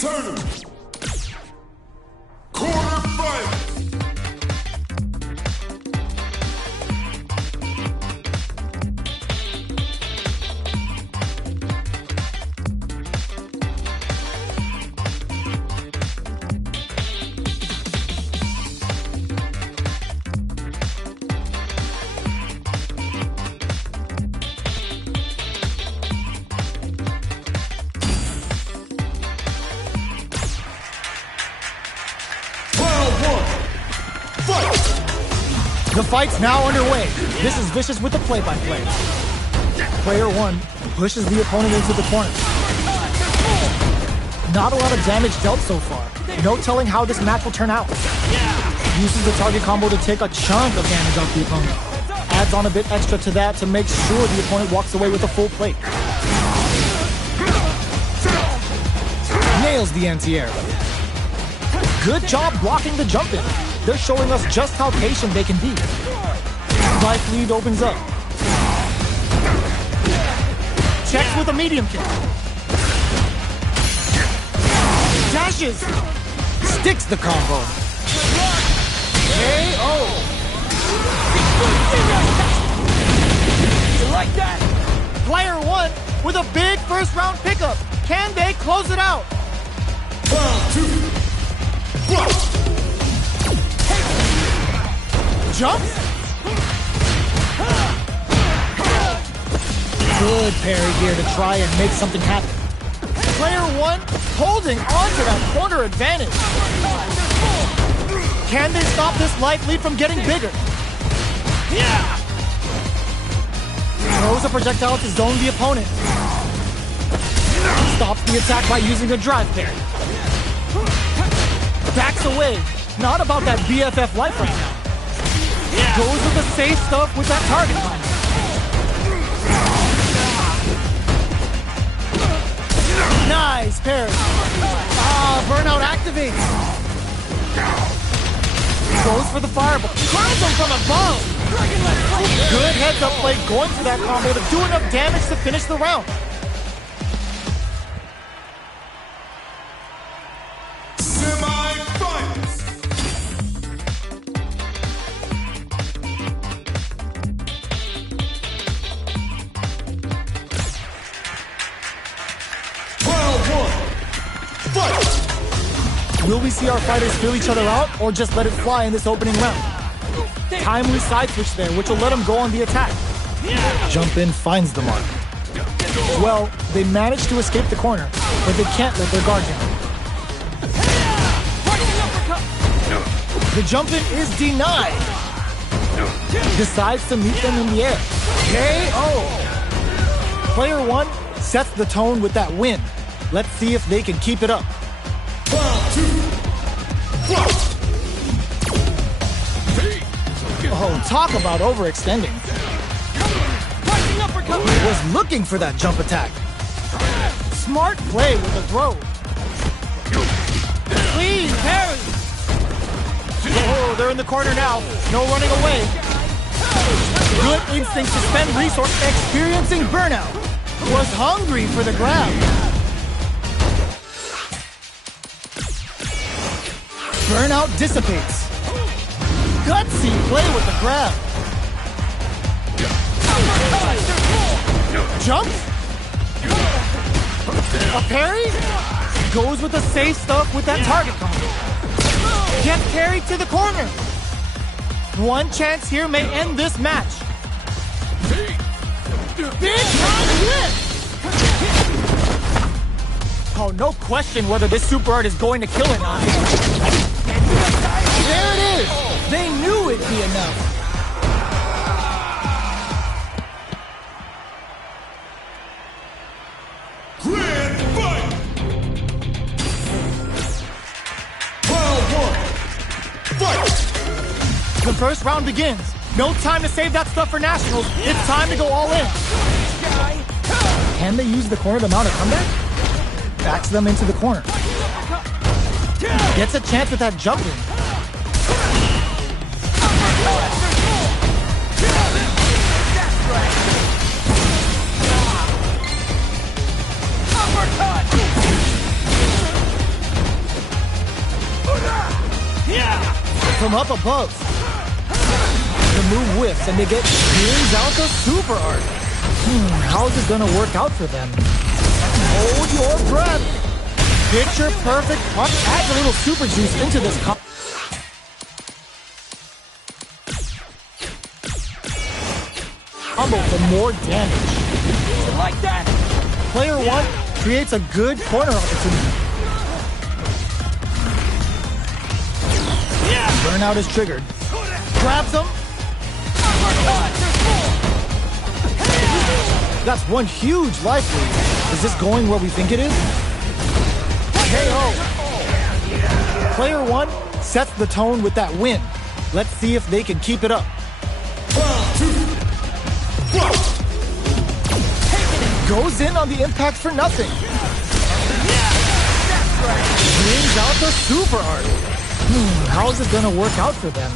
tournament. Quarterfinals. The fight's now underway. This is Vicious with the play-by-play. Player 1 pushes the opponent into the corner. Not a lot of damage dealt so far. No telling how this match will turn out. Uses the target combo to take a chunk of damage off the opponent. Adds on a bit extra to that to make sure the opponent walks away with a full plate. Nails the anti-air. Good job blocking the jump in. They're showing us just how patient they can be. Life lead opens up. Checks with a medium kick. Dashes. Sticks the combo. KO. You like that? Player 1 with a big first round pickup. Can they close it out? Round 2. Fight. Jumps? Good parry here to try and make something happen. Player 1 holding on to that corner advantage. Can they stop this life lead from getting bigger? Yeah! Throws a projectile to zone the opponent. Stops the attack by using a drive parry. Backs away. Not about that BFF life right now. Goes with the safe stuff with that target combo. Nice parry. Burnout activates. Goes for the fireball. Curls him from above. Good heads up play going for that combo to do enough damage to finish the round. Will we see our fighters feel each other out, or just let it fly in this opening round? Timely side switch there, which will let them go on the attack. Jump in finds the mark. Well, they managed to escape the corner, but they can't let their guard down. The jump in is denied. Decides to meet them in the air. KO! Player 1 sets the tone with that win. Let's see if they can keep it up. Oh, talk about overextending. Was looking for that jump attack. Smart play with the throw. Clean parry. Oh, they're in the corner now. No running away. Good instinct to spend resource. Experiencing burnout. Was hungry for the grab. Burnout dissipates. Gutsy play with the grab. Jumps. A parry. Goes with the safe stuff with that target combo. Gets carried to the corner. One chance here may end this match. Big time lift. Oh, no question whether this super art is going to kill or not. There it is! They knew it'd be enough. Grand fight! Round 1. Fight! The first round begins. No time to save that stuff for nationals. It's time to go all in. Can they use the corner to mount a comeback? Backs them into the corner. Gets a chance with that jump in. From up above, the move whiffs and they get brings out the super art. How's it gonna work out for them? Hold your breath. Picture perfect punch. Adds a little super juice into this combo for more damage. Like that. Player 1 creates a good corner opportunity. Burnout is triggered. Grabs him. That's one huge life lead. Is this going where we think it is? KO. Player 1 sets the tone with that win. Let's see if they can keep it up. Goes in on the impact for nothing. Brings out the super art. How is it gonna work out for them?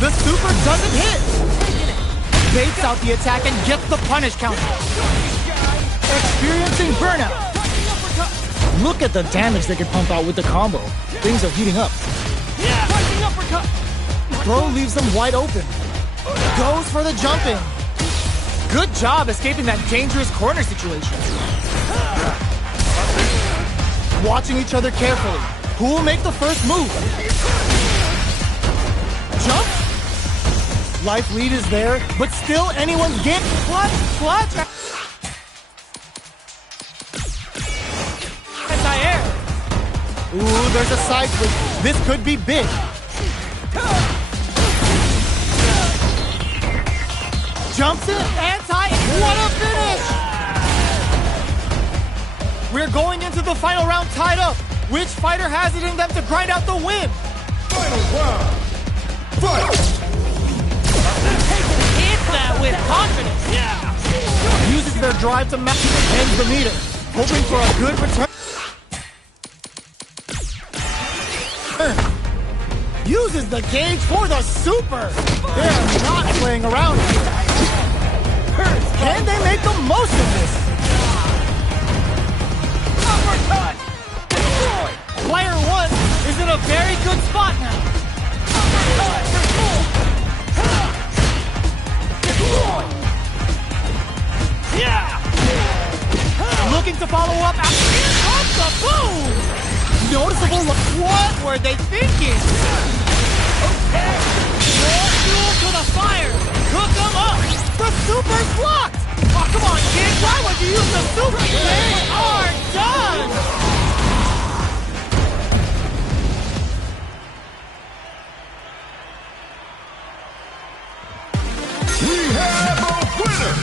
The super doesn't hit. Baits out the attack and gets the punish counter. Experiencing burnout. Look at the damage they can pump out with the combo. Things are heating up. Throw leaves them wide open. Goes for the jumping. Good job escaping that dangerous corner situation. Watching each other carefully. Who will make the first move? Jump. Life lead is there, but still anyone's game. Clutch. Anti-air. Ooh, there's a side switch. This could be big. Jumps in, what a finish! We're going into the final round tied up. Which fighter has it in them to grind out the win? Final round. Fight! Hit that with confidence. Uses their drive to match ends the meter, hoping for a good return. Uses the gauge for the super. They're not playing around here. Can they make the most of this? Uppercut! Player 1 is in a very good spot now. Looking to follow up. Here comes the boom! Noticeable. What were they thinking? Okay. More fuel to the fire. Cook them up. The super's blocked. Oh, come on, kid. Why would you use the super? They are done. We have a winner!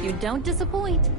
You don't disappoint.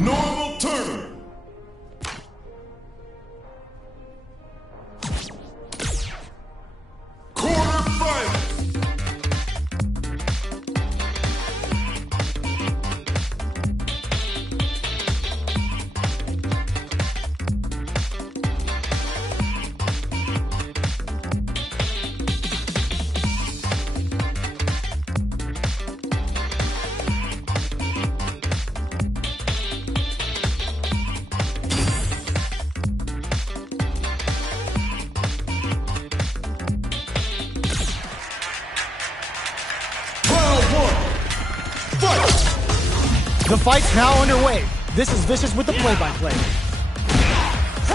Normal turn. Quarterfinals. The fight's now underway. This is Vicious with the play-by-play.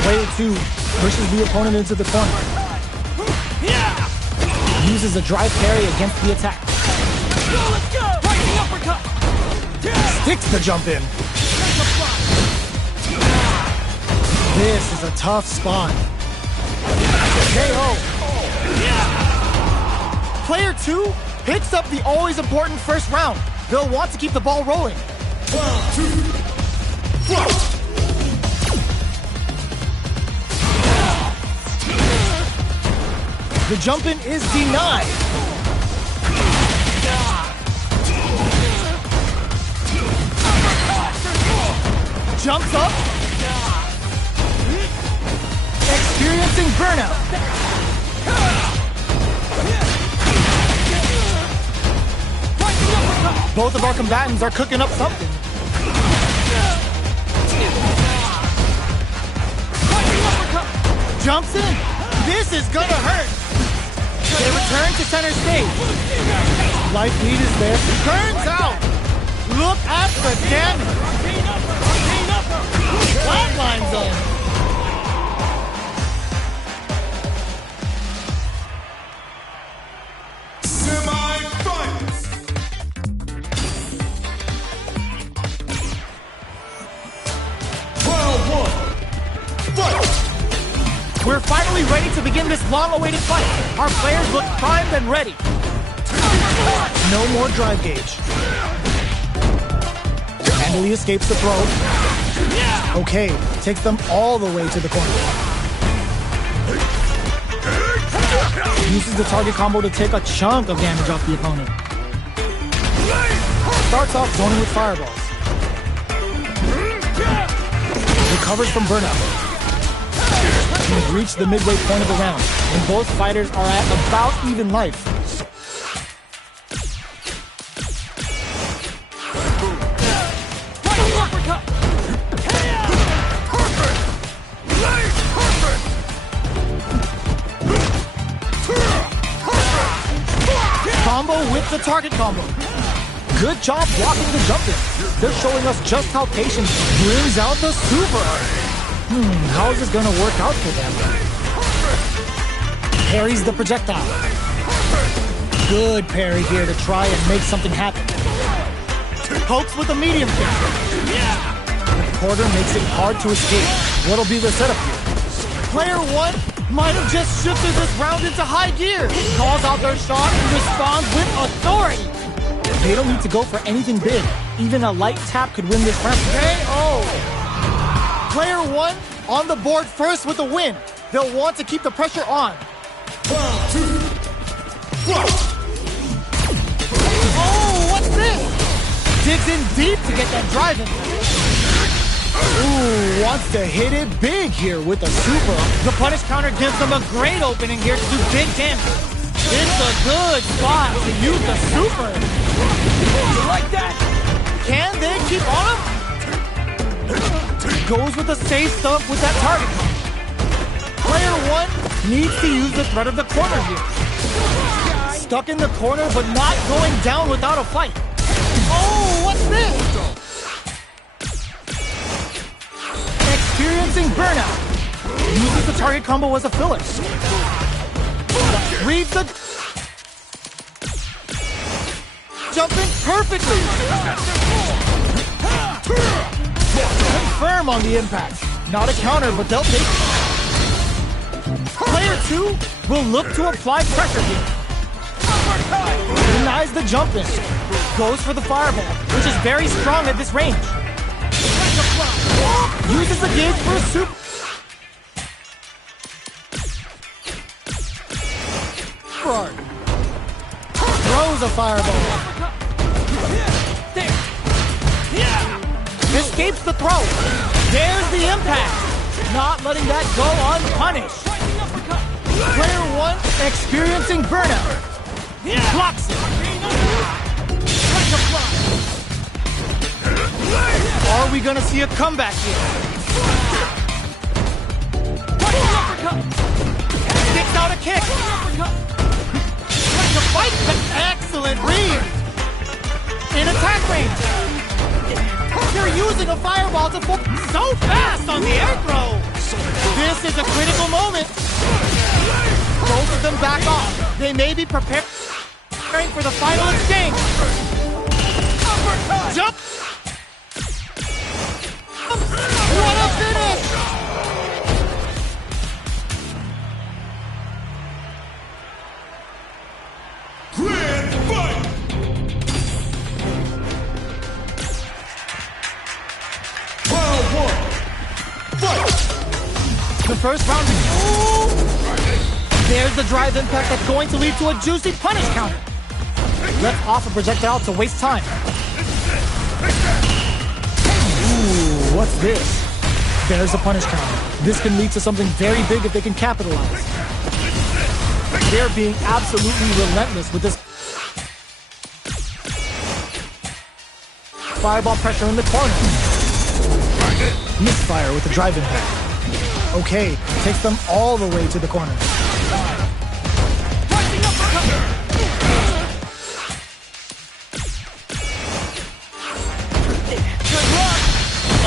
Player 2 pushes the opponent into the corner. Uses a drive parry against the attack. Let's go! Right uppercut! Sticks the jump in. This is a tough spot. KO. Player 2 picks up the always important first round. They'll want to keep the ball rolling. Round 2. Fight! The jump in is denied. Jumps up. Experiencing burnout. Both of our combatants are cooking up something. Jumps in. This is gonna hurt. They return to center stage. Life lead is there. Burns out. Look at the damage. Flatline zone. Semi-finals. Round 1. Fight! We're finally ready to begin this long-awaited fight. Our players look primed and ready. No more drive gauge. Handily escapes the throw. Okay, takes them all the way to the corner. Uses the target combo to take a chunk of damage off the opponent. Starts off zoning with fireballs. Recovers from burnout. We've reached the midway point of the round, and both fighters are at about even life. Combo with the target combo. Good job blocking the jump in. They're showing us just how patience brings out the super. How is this gonna work out for them? Parries the projectile. Good parry here to try and make something happen. Pokes with a medium kick. The quarter makes it hard to escape. What'll be the setup here? Player 1 might have just shifted this round into high gear. Calls out their shot and responds with authority. They don't need to go for anything big. Even a light tap could win this round. KO! Player 1 on the board first with a win. They'll want to keep the pressure on. Round 2. Fight! Oh, what's this? Digs in deep to get that drive in. Ooh, wants to hit it big here with a super. The punish counter gives them a great opening here to do big damage. It's a good spot to use the super. You like that? Can they keep on him? Goes with the safe stuff with that target. Player 1 needs to use the threat of the corner here. Stuck in the corner, but not going down without a fight. Oh, what's this? Experiencing burnout. Uses the target combo as a filler. Reads the... Jumping perfectly. Confirm on the impact. Not a counter, but they'll take it. Player 2 will look to apply pressure here. Denies the jump in. Goes for the fireball, which is very strong at this range. Uses the gauge for a super. Throws a fireball. Escapes the throw. There's the impact. Not letting that go unpunished. Player 1 experiencing burnout. Blocks it. Are we gonna see a comeback here? Kicks out a kick. Fight. Excellent read. In attack range. They're using a fireball to so fast on the air throw. This is a critical moment. Both of them back off. They may be preparing for the final exchange. Jump. What a finish! Grand fight! Round 1. Fight! The first round is... Ooh! There's the drive impact that's going to lead to a juicy punish counter. Let's off a projectile to waste time. Ooh, what's this? There's a punish counter. This can lead to something very big if they can capitalize. They're being absolutely relentless with this fireball pressure in the corner. Misfire with the drive impact. Okay, takes them all the way to the corner.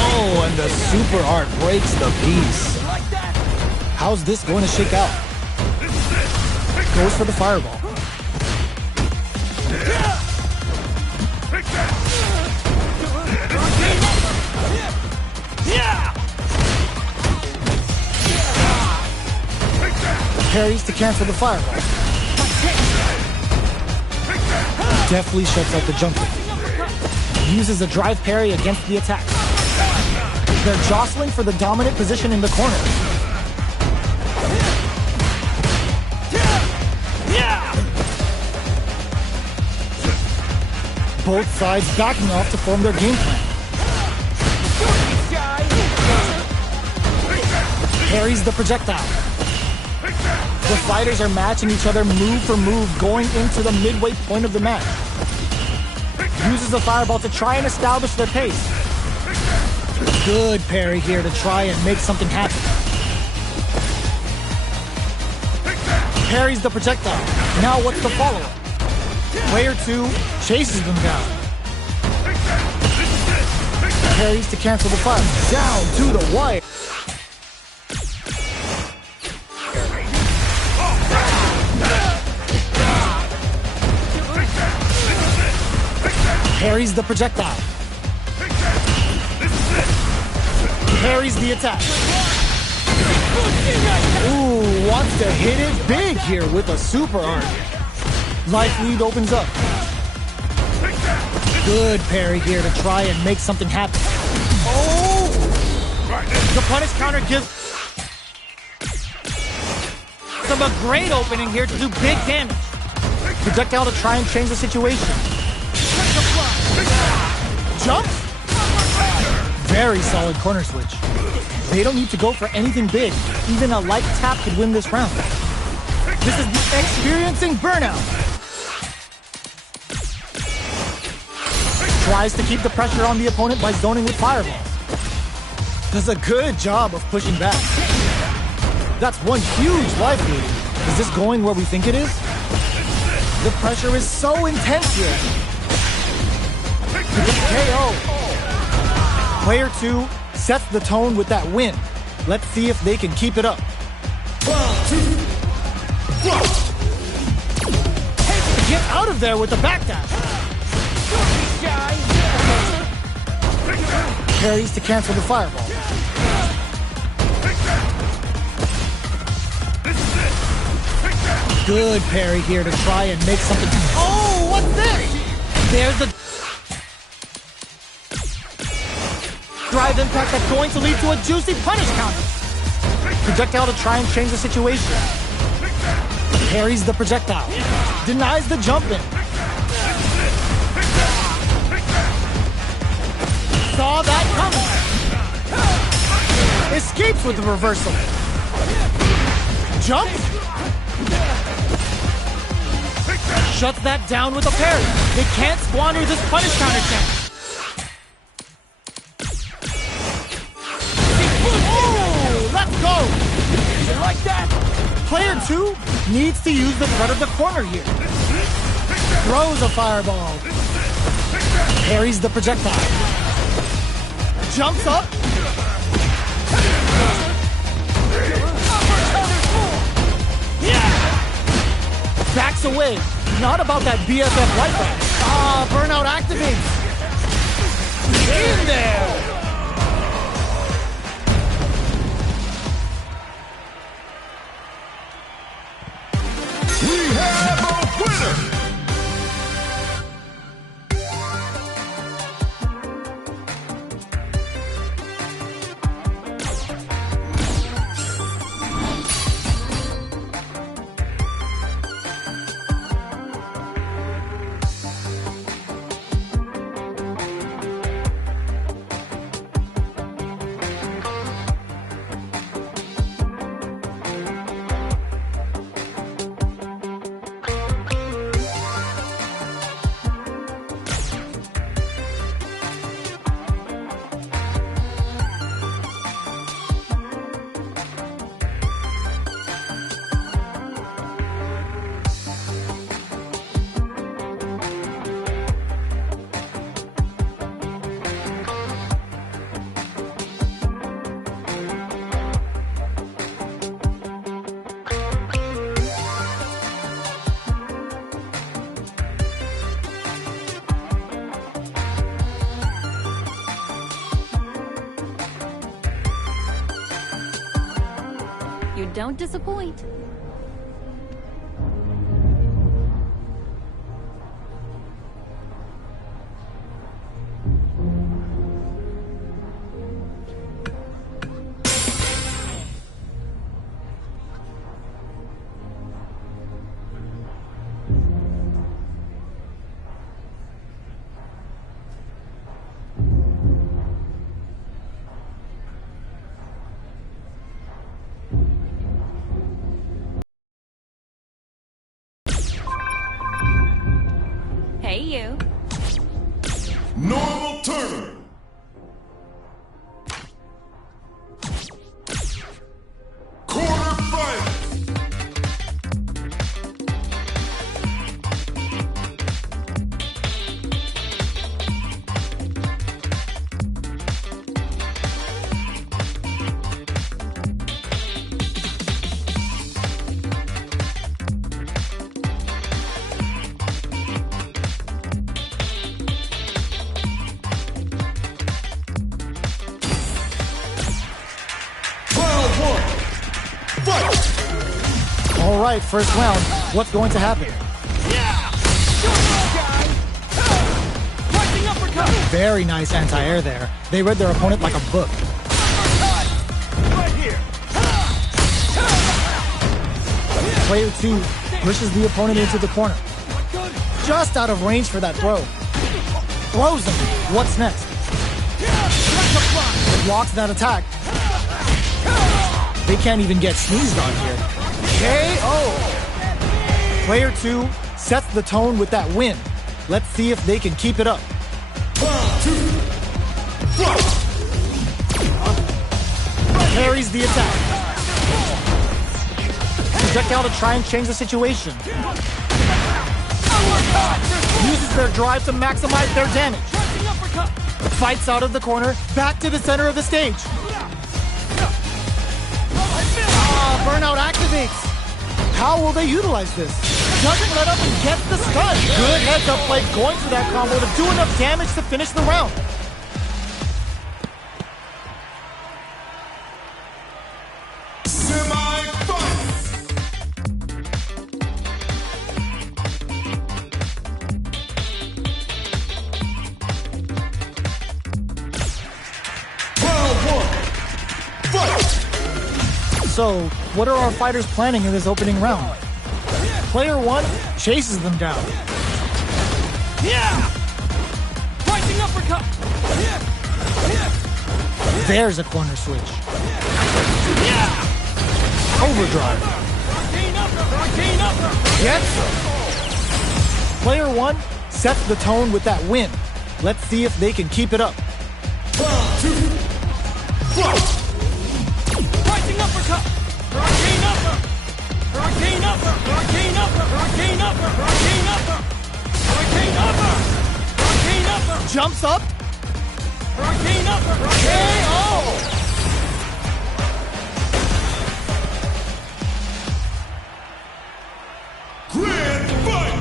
Oh, and the super art breaks the piece. How's this going to shake out? Goes for the fireball. Parries to cancel the fireball. Deftly shuts out the jump kick. Uses a drive parry against the attack. They're jostling for the dominant position in the corner. Both sides backing off to form their game plan. Parries the projectile. The fighters are matching each other move for move going into the midway point of the match. Uses the fireball to try and establish their pace. Good parry here to try and make something happen. Parries the projectile. Now what's the follow-up? Player 2 chases them down. Parries to cancel the fire. Down to the wire. Parries the projectile. Parries the attack. Ooh, wants to hit it big here with a super art. Life lead opens up. Good parry here to try and make something happen. Oh! The punish counter gives them a great opening here to do big damage. Projectile to try and change the situation. Jump! Very solid corner switch. They don't need to go for anything big. Even a light tap could win this round. This is the experiencing burnout. Tries to keep the pressure on the opponent by zoning with fireballs. Does a good job of pushing back. That's one huge life lead. Is this going where we think it is? The pressure is so intense here. To get KO. Player 2 sets the tone with that win. Let's see if they can keep it up. Round 2. Fight! Get out of there with the backdash. Parries to cancel the fireball. Good parry here to try and make something. Oh, what's this? There's the drive Live impact that's going to lead to a juicy punish counter. Projectile to try and change the situation. Parries the projectile. Denies the jump in. Saw that coming. Escapes with the reversal. Jumps. Shuts that down with a parry. They can't squander this punish counter chance. Oh, let's go. You like that? Player 2 needs to use the threat of the corner here. Throws a fireball. Parries the projectile. Jumps up. Backs away. Not about that BFF light back. Burnout activates. In there. We have a winner! You don't disappoint. Hey, you. Normal turn! Corner fight! 1, fight! All right, first round. What's going to happen? Rising uppercut! Very nice anti-air there. They read their opponent like a book. Right here! Player 2 pushes the opponent into the corner. Just out of range for that throw. Throws him. What's next? Blocks that attack. They can't even get sneezed on here. KO! Player 2 sets the tone with that win. Let's see if they can keep it up. Round 2, fight! Parries the attack. Projectile to try and change the situation. Uses their drive to maximize their damage. Fights out of the corner, back to the center of the stage. Burnout activates. How will they utilize this? Doesn't let up and gets the stun. Good heads-up play going for that combo to do enough damage to finish the round. So, what are our fighters planning in this opening round? Player 1 chases them down. Yeah! Rising uppercut! There's a corner switch. Yeah! Overdrive. Arcane upper! Yes! Player 1 sets the tone with that win. Let's see if they can keep it up. Round 2. Fight! Rising uppercut! Arcane upper! Arcane upper! Arcane upper! Arcane upper! Arcane upper! Arcane upper! Arcane upper! Jumps up. Arcane upper! KO! Grand fight!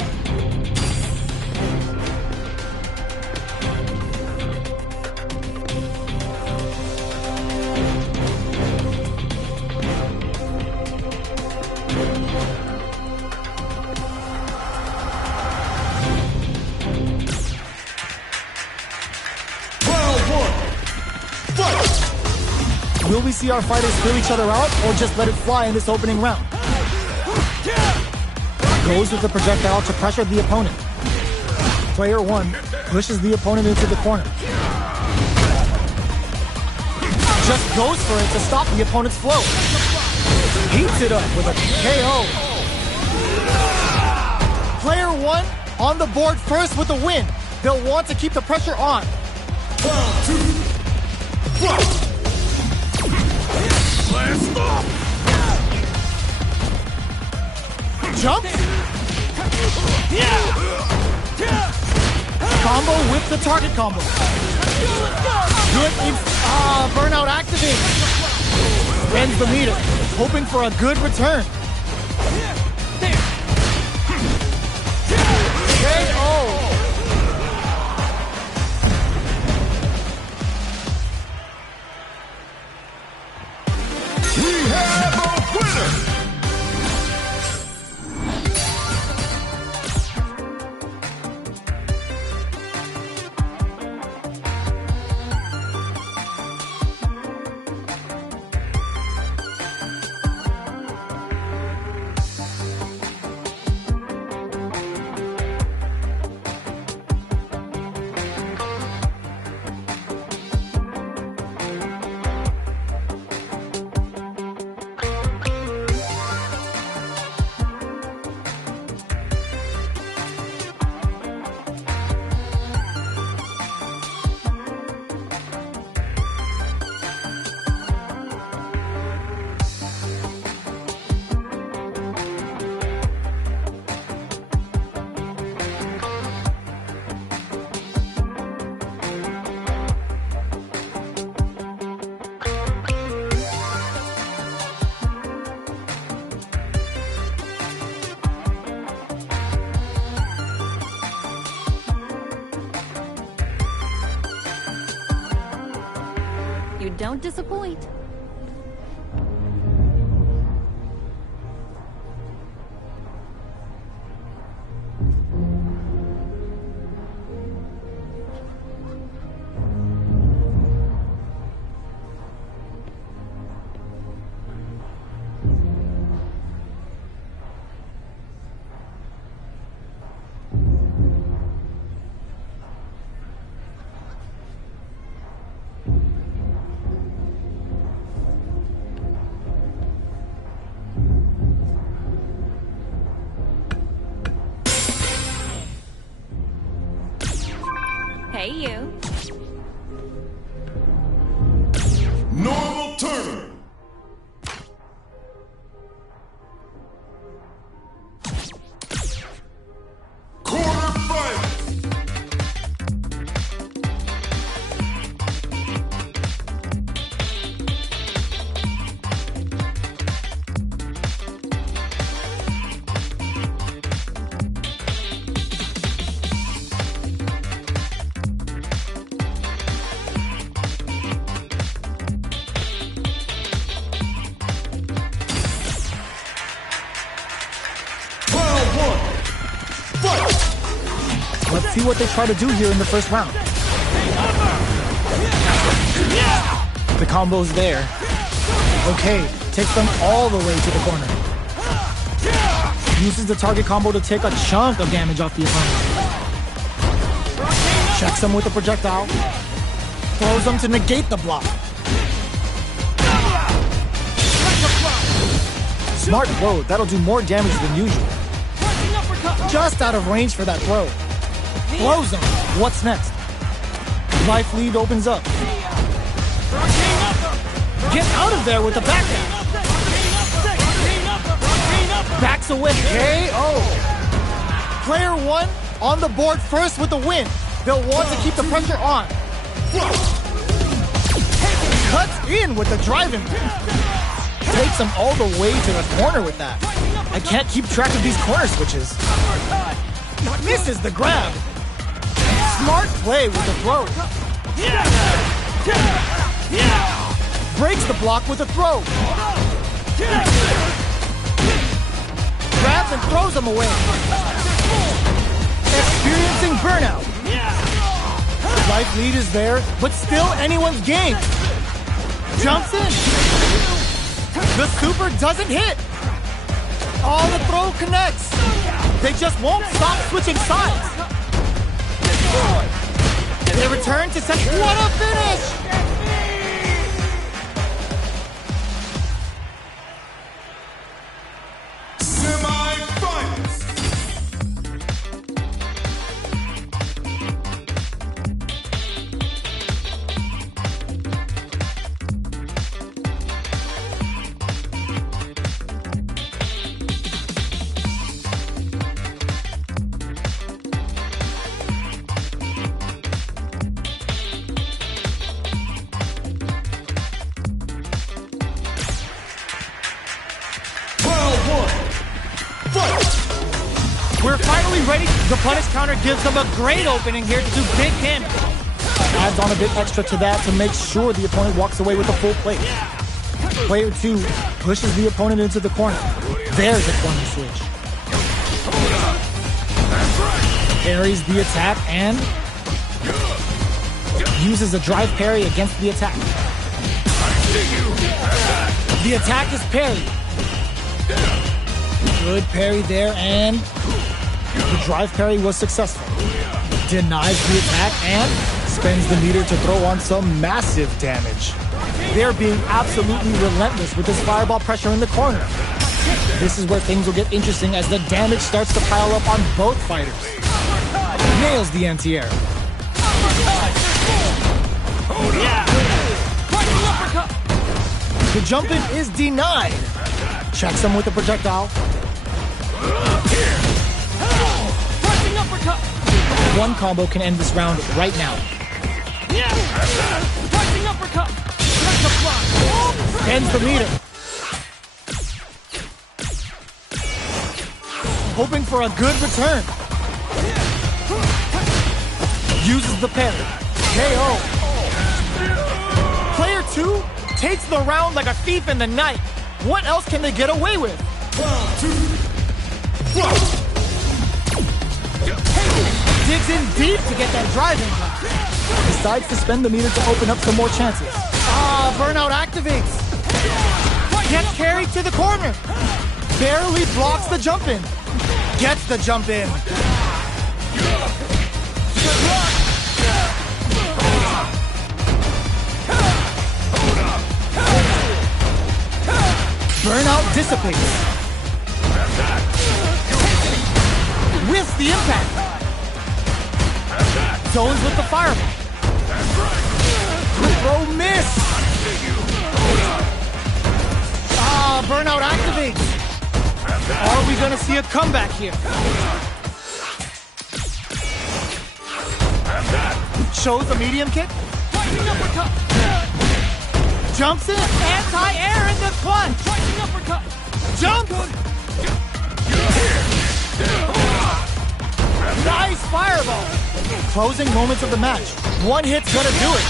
Round 1. Fight! Will we see our fighters fill each other out or just let it fly in this opening round? Goes with the projectile to pressure the opponent. Player 1 pushes the opponent into the corner. Just goes for it to stop the opponent's flow. Heats it up with a KO. Player 1 on the board first with a win. They'll want to keep the pressure on. Round 2. Fight! Blast off! Jump. Combo with the target combo. Good burnout activated. Ends the meter, hoping for a good return. KO. We have a winner! You don't disappoint. Hey, you. Normal turn. Corner fight. Let's see what they try to do here in the first round. The combo's there. Okay, takes them all the way to the corner. Uses the target combo to take a chunk of damage off the opponent. Checks him with a projectile. Throws him to negate the block. Smart throw, that'll do more damage than usual. Just out of range for that throw. Throws him. What's next? Life lead opens up. Get out of there with the backhand. Backs away. KO. Player 1 on the board first with the win. They'll want to keep the pressure on. Cuts in with the driving. Takes him all the way to the corner with that. I can't keep track of these corner switches. Misses the grab. Smart play with the throw. Breaks the block with a throw. Grabs and throws him away. Experiencing burnout. Life lead is there, but still anyone's game. Jumps in. The super doesn't hit. Oh, the throw connects. They just won't stop switching sides. They return to set. What a finish! Semi-finals. We're finally ready. The punish counter gives them a great opening here to do big damage. Adds on a bit extra to that to make sure the opponent walks away with a full plate. Player 2 pushes the opponent into the corner. There's a corner switch. Parries the attack and uses a drive parry against the attack. The attack is parried. Good parry there, and the drive parry was successful. Denies the attack and spends the meter to throw on some massive damage. They're being absolutely relentless with this fireball pressure in the corner. This is where things will get interesting as the damage starts to pile up on both fighters. Nails the anti-air. The jump in is denied. Checks him with a projectile. One combo can end this round right now. Ends the meter. Hoping for a good return. Uses the parry. KO. Player 2 takes the round like a thief in the night. What else can they get away with? Digs in deep to get that driving. Decides to spend the meter to open up some more chances. Burnout activates. Gets carried to the corner. Barely blocks the jump in. Gets the jump in. Burnout dissipates. Whiffs the impact. Zones with the fireball. Throw miss. Burnout activates. Are we gonna see a comeback here? Shows a medium kick. Jumps in. Anti-air in the clutch. Jump. Nice fireball. Closing moments of the match. One hit's gonna do it.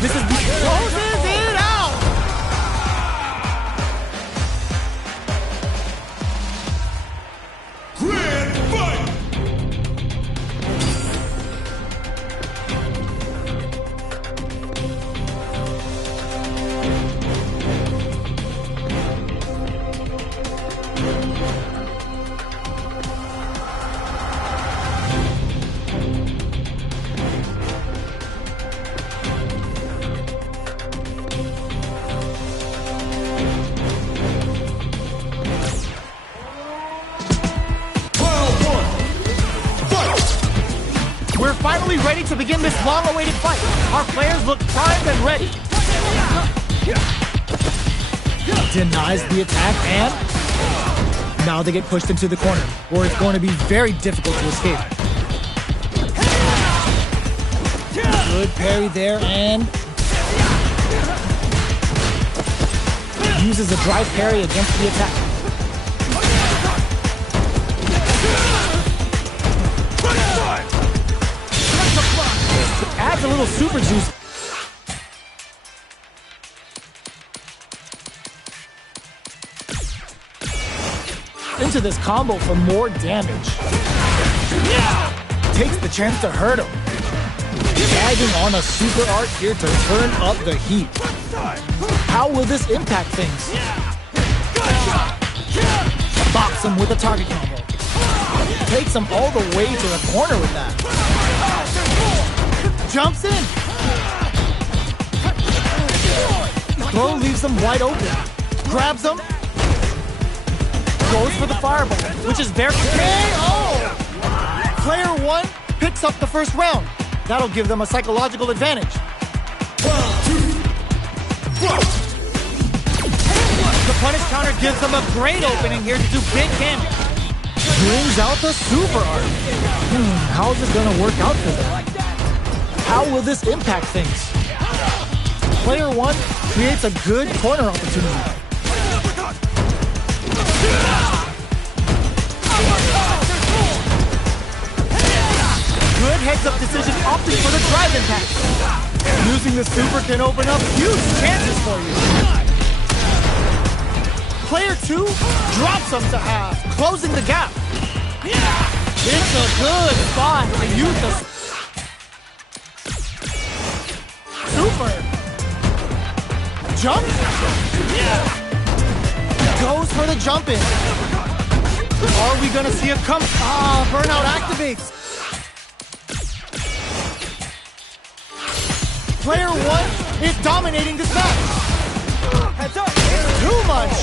This is the closes it out. Grand fight. finally ready to begin this long-awaited fight. Our players look primed and ready. Denies the attack, and now they get pushed into the corner, where it's going to be very difficult to escape. Good parry there, and uses a drive parry against the attack. Adds a little super juice. Into this combo for more damage. Takes the chance to hurt him. Tagging on a super art here to turn up the heat. How will this impact things? Box him with a target combo. Takes him all the way to the corner with that. Jumps in. Throw leaves him wide open. Grabs him. Goes for the fireball, which is very KO! Player 1 picks up the first round. That'll give them a psychological advantage. Round 2. Fight! The punish counter gives them a great opening here to do big damage. Brings out the super art. How is this going to work out for them? How will this impact things? Player 1 creates a good corner opportunity. Good heads-up decision, opting for the drive impact. Using the super can open up huge chances for you. Player 2 drops him to half, closing the gap. It's a good spot to use the super. Jump. Goes for the jump in. Are we gonna see a burnout activates. Player 1 is dominating this match. Heads up. It's too much.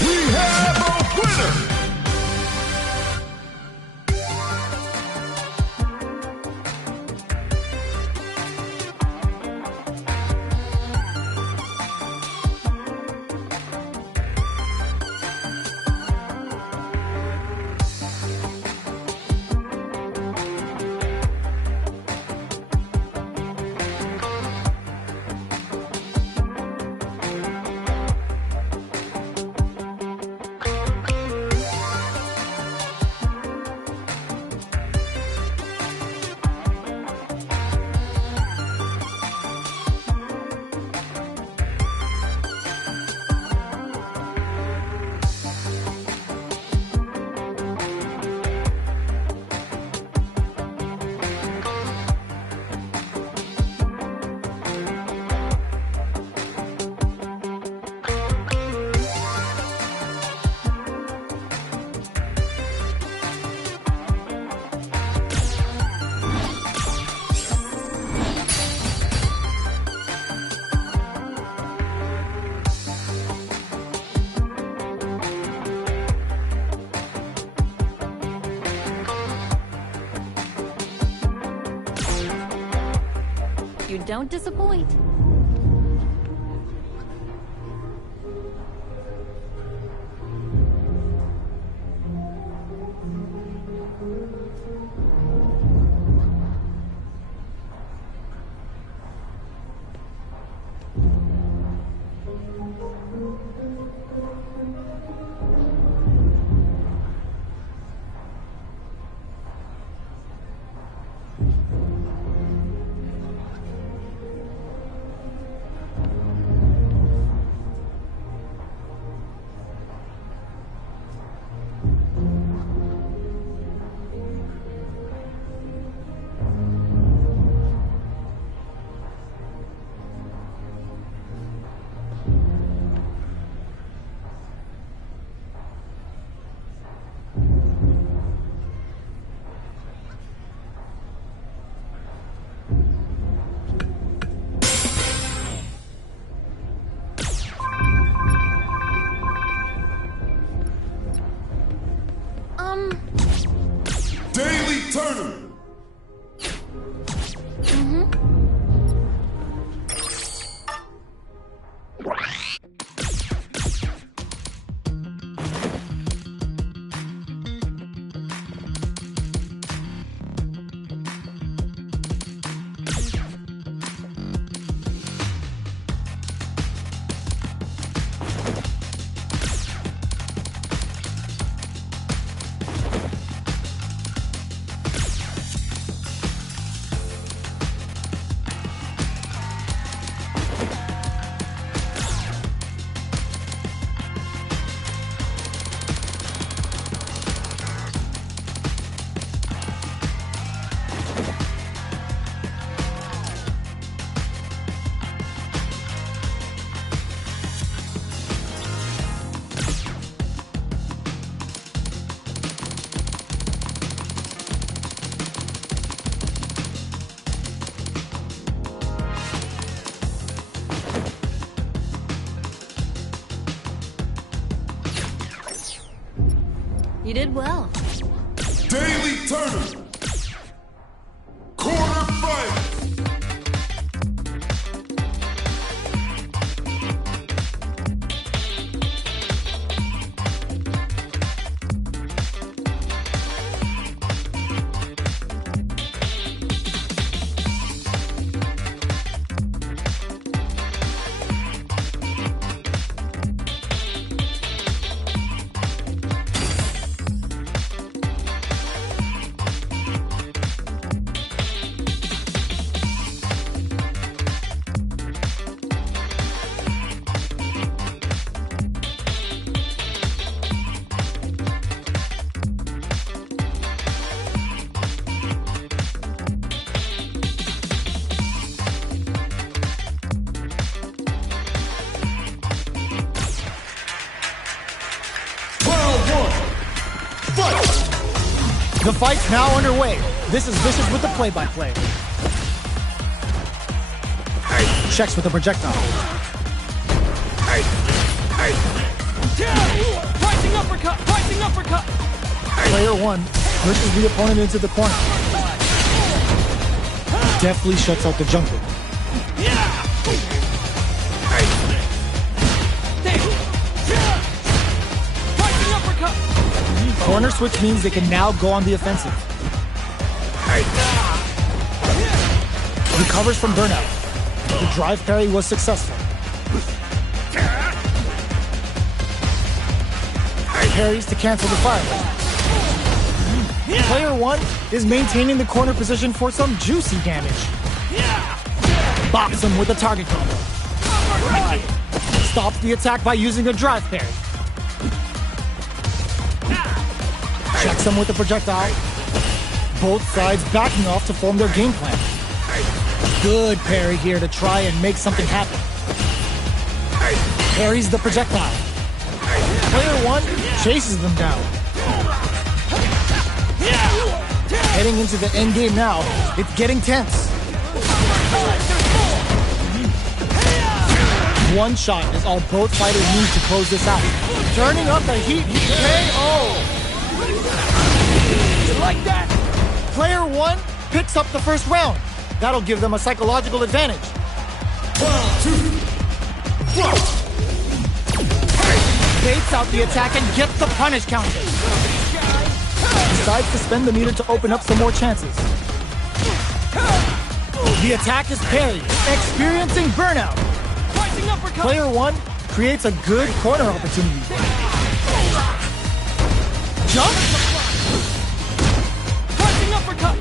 We have a winner! You don't disappoint. You did well. Daily tournament. Quarterfinals. The fight's now underway. This is Vicious with the play-by-play. Checks with the projectile. Rising uppercut! Rising uppercut! Player 1 pushes the opponent into the corner. Deftly shuts out the jumper. Rising uppercut! Corner switch means they can now go on the offensive. Recovers from burnout. The drive parry was successful. Parries to cancel the fireball. Player 1 is maintaining the corner position for some juicy damage. Bops him with a target combo. Stops the attack by using a drive parry. Checks him with a projectile. Both sides backing off to form their game plan. Good parry here to try and make something happen. Parries the projectile. Player 1 chases them down. Heading into the end game now. It's getting tense. One shot is all both fighters need to close this out. Turning up the heat. KO. Like that! Player 1 picks up the first round. That'll give them a psychological advantage. 1, 2, fight! Baits out the attack and gets the punish counter. Decides to spend the meter to open up some more chances. The attack is parried, experiencing burnout. Rising uppercut! Player 1 creates a good corner opportunity. Jump! Rising uppercut!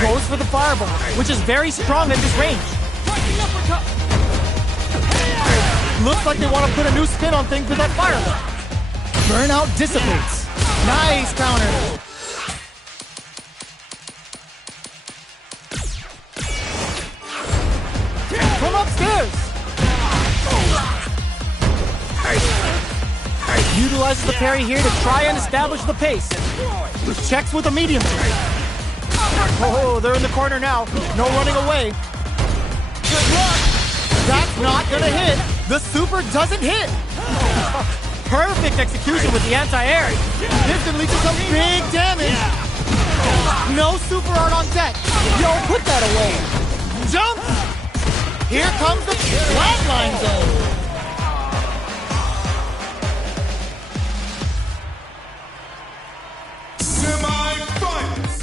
Goes for the fireball, which is very strong at this range. Rising uppercut! Looks like they want to put a new spin on things with that fireball. Burnout dissipates. Nice counter. From upstairs. Utilizes the parry here to try and establish the pace. Checks with a medium kick. Oh, they're in the corner now. No running away. Good luck. That's not gonna hit. The super doesn't hit. Perfect execution with the anti-air. This can lead to some big damage. No super art on deck. Yo, put that away. Jump. Here comes the flatline zone. Semi-finals.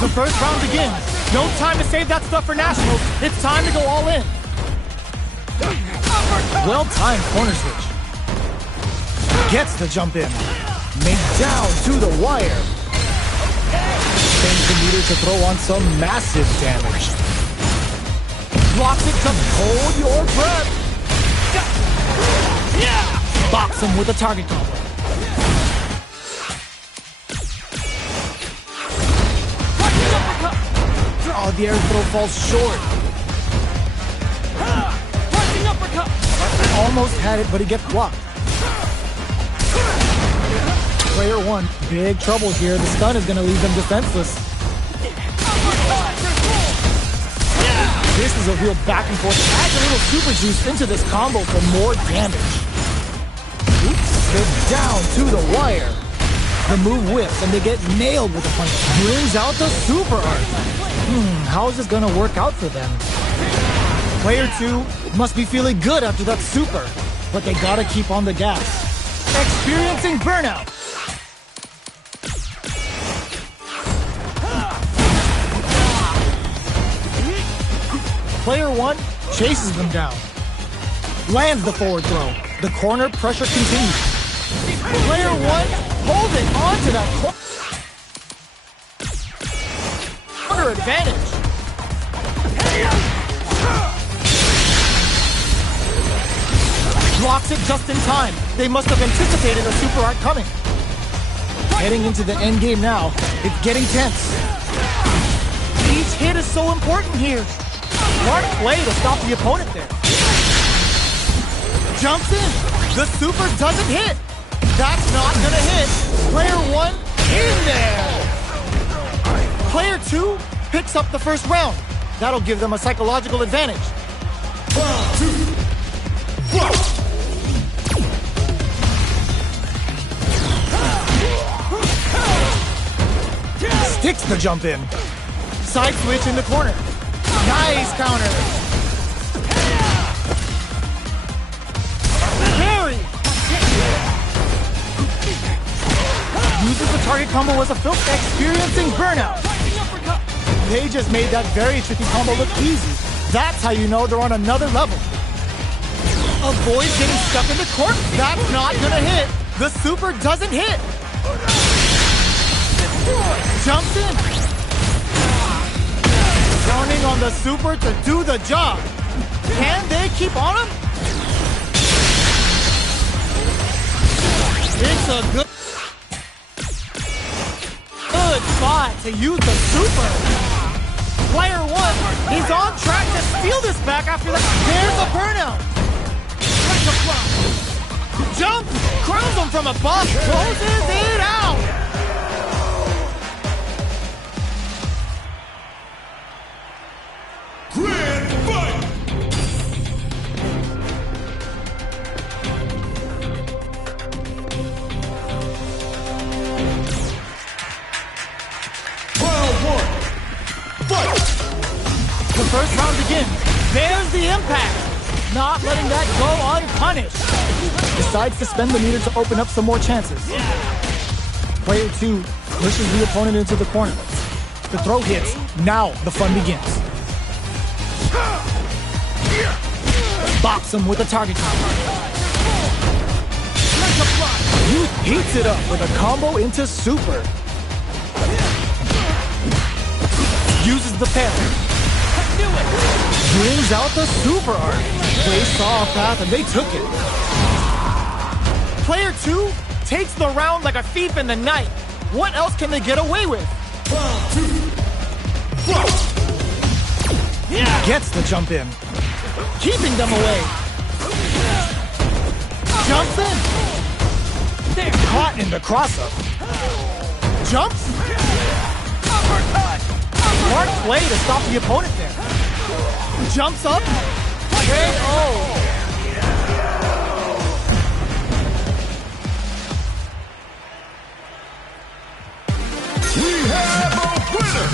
The first round begins. No time to save that stuff for nationals. It's time to go all in. Well-timed corner switch. Gets the jump in. Made down to the wire. Sends the meter to throw on some massive damage. Blocks it to hold your breath. Box him with a target combo. Oh, the air throw falls short. Almost had it, but he gets blocked. Player one, big trouble here. The stun is going to leave them defenseless. This is a real back and forth. Adds a little super juice into this combo for more damage. Oops, they're down to the wire. The move whips and they get nailed with the punch. Brings out the super art. How is this going to work out for them? Player two must be feeling good after that super, but they gotta keep on the gas. Experiencing burnout. Player one chases them down. Lands the forward throw. The corner pressure continues. Player one holding on to that corner advantage. Blocks it just in time. They must have anticipated a super art coming. Heading into the end game now. It's getting tense. Each hit is so important here. Smart play to stop the opponent there. Jumps in. The super doesn't hit. That's not gonna hit. Player one in there. Player two picks up the first round. That'll give them a psychological advantage. Round two. Fight! Sticks the jump in. Side switch in the corner. Nice counter. Parry. Uses the target combo as a filter. Experiencing burnout. They just made that very tricky combo look easy. That's how you know they're on another level. Avoids getting stuck in the court. That's not gonna hit. The super doesn't hit. Jumps in. Counting on the super to do the job. Can they keep on him? It's a good spot to use the super. Player one is on track to steal this back after that. There's a burnout. Jump, crowns him from above, closes it out. Grand fight! Round one. Fight! The first round begins. There's the impact. Not letting that go unpunished. Decides to spend the meter to open up some more chances. Player two pushes the opponent into the corner. The throw hits. Now the fun begins. Box him with a target combo. He heats it up with a combo into super. Uses the parry. Brings out the super art. They saw a path and they took it. Player two takes the round like a thief in the night. What else can they get away with? Round two. Fight! Gets the jump in. Keeping them away. Jumps in. They're caught in the cross-up. Jumps. Smart play to stop the opponent there. Jumps up. KO. We have a winner!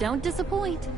don't disappoint.